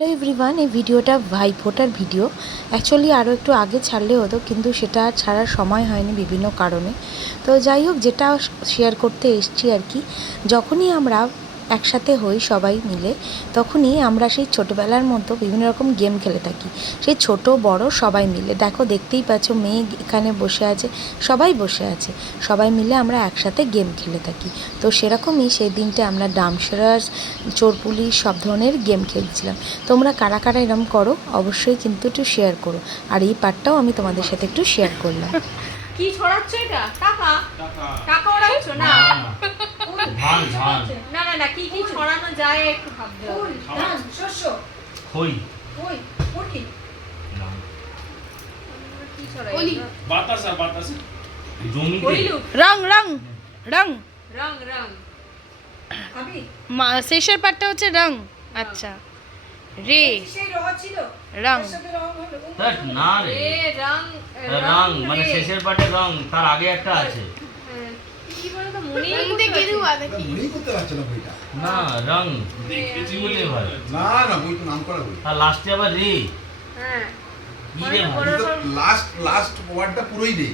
Hello everyone, এই ভিডিওটা ভাইফোঁটার video. Actually আরও একটু আগে ছাড়লে হতো, কিন্তু সেটা ছাড়ার সময় হয়নি বিভিন্ন কারণে। তো যাই হোক, যেটা শেয়ার করতে এসছি আর কি, যখনই আমরা একসাথে হই সবাই মিলে, তখনই আমরা সেই ছোটোবেলার মতো বিভিন্ন রকম গেম খেলে থাকি, সেই ছোট বড় সবাই মিলে। দেখো, দেখতেই পাচ্ছ, মেয়ে এখানে বসে আছে, সবাই বসে আছে, সবাই মিলে আমরা একসাথে গেম খেলে থাকি। তো সেরকমই সেই দিনটা আমরা ডামশরাস, চোর পুলিশ সব ধরনের গেম খেলছিলাম। তোমরা কারা কারা এরম করো অবশ্যই কিন্তু একটু শেয়ার করো, আর এই পার্টটাও আমি তোমাদের সাথে একটু শেয়ার করলাম। কি ছড়াচ্ছ এটা? টাকা টাকা ওড়াচ্ছ না? ধান ধান না না না, কি কি ছড়ানো যায় একটু ভাবতে হবে। ধান, শস্য, খই কই, মুরগি, কি ছড়াই? বাতাসা বাতাসা জমিতে কইলু, রং রং রং রং রং, আমি শেষের পার্টটা হচ্ছে রং। আচ্ছা, রে সেই ছিল রং। তার সাথে রং হলো ধ্যাৎ, না রে এ রং রং মানে রে। শেষের পাটে রং, তার আগে একটা আছে। হ্যাঁ, কি বলে তো মনেই করতে পারছি না। মনেই করতে পারছে না বইটা। না রং কি বলে ভাই, না না, বই তো নাম করা বই। আর লাস্টে আবার রে। হ্যাঁ, কি রে ভাই? বড় বড় লাস্ট ওয়ার্ডটা পুরোই নেই।